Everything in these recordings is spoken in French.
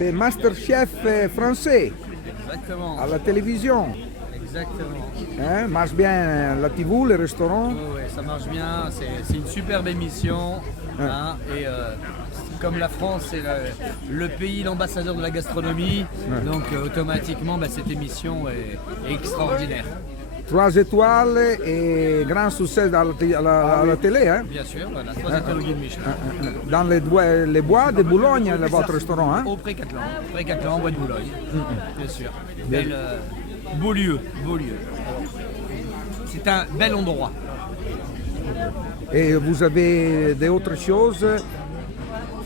c'est Masterchef français Exactement. à la télévision. Exactement. Hein, marche bien la TV, les restaurants. Ouais, ça marche bien. C'est une superbe émission. Hein, et comme la France est le pays, l'ambassadeur de la gastronomie, donc automatiquement cette émission est extraordinaire. 3 étoiles et grand succès à la télé. Hein? Bien sûr, voilà, 3 étoiles au guide Michelin. Dans les bois de Boulogne, votre restaurant. Hein? Au Pré-Catlan, Bois de Boulogne. Bien sûr. Beau lieu. C'est un bel endroit. Et vous avez d'autres choses?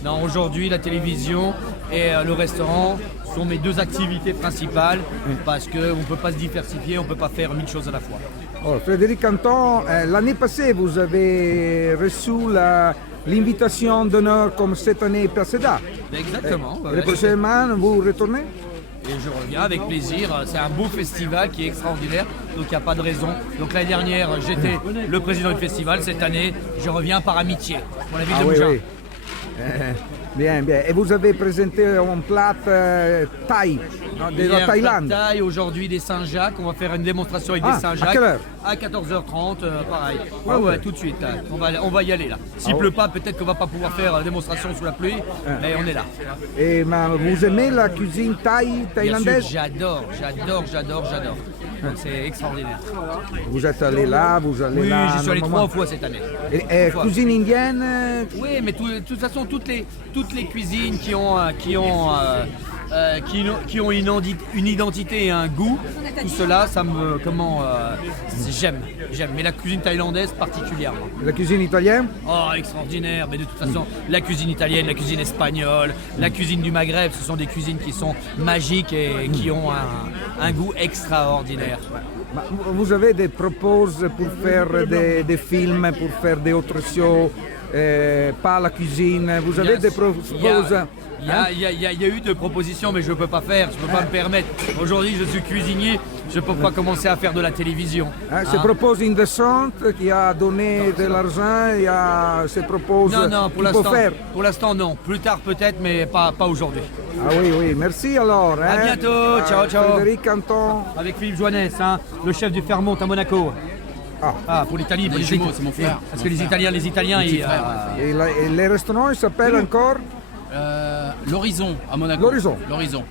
Non, aujourd'hui, la télévision et le restaurant sont mes 2 activités principales parce qu'on ne peut pas se diversifier, on ne peut pas faire 1000 choses à la fois. Oh, Frédéric Canton, l'année passée, vous avez reçu l'invitation d'honneur comme cette année précédente. Exactement. Et prochainement, vous retournez? Et je reviens avec plaisir. C'est un beau festival qui est extraordinaire, donc il n'y a pas de raison. Donc l'année dernière, j'étais le président du festival. Cette année, je reviens par amitié pour la ville de Mougins. Oui. Bien. Et vous avez présenté un plat thaï de la Thaïlande. Thaï, aujourd'hui des Saint-Jacques. On va faire une démonstration avec des Saint-Jacques. À quelle heure? À 14h30, pareil. Ah ouais. Tout de suite. Là. On va y aller là. S'il pleut pas, peut-être qu'on va pas pouvoir faire la démonstration sous la pluie, mais on est là. Et vous aimez la cuisine thaïlandaise? Bien sûr, j'adore. Donc c'est extraordinaire. Vous êtes allé là, vous allez Oui, là. j'y suis allé 3 fois cette année. Et cuisine indienne? Oui, mais de toute façon, toutes les cuisines qui ont une identité et un goût, tout cela, j'aime. Mais la cuisine thaïlandaise particulièrement. La cuisine italienne? Oh, extraordinaire. Mais de toute façon, la cuisine italienne, la cuisine espagnole, la cuisine du Maghreb, ce sont des cuisines qui sont magiques et qui ont un goût extraordinaire. Vous avez des propositions pour faire des films, pour faire d'autres shows, pas la cuisine? Vous avez des propositions? Il y a eu des propositions, mais je ne peux pas faire, je ne peux pas me permettre. Aujourd'hui, je suis cuisinier, je ne peux pas commencer à faire de la télévision. Se propose Indecente qui a donné de l'argent, se propose Non, faire. pour l'instant non. Plus tard peut-être, mais pas aujourd'hui. Ah oui, merci alors. À bientôt, ciao. Frédéric Canton. Avec Philippe Joannès, le chef du Fairmont à Monaco. Pour l'Italie, pour les jumeaux, c'est mon frère. Parce que les Italiens, Et les restaurants, ils s'appellent encore L'Horizon à Monaco. L'Horizon.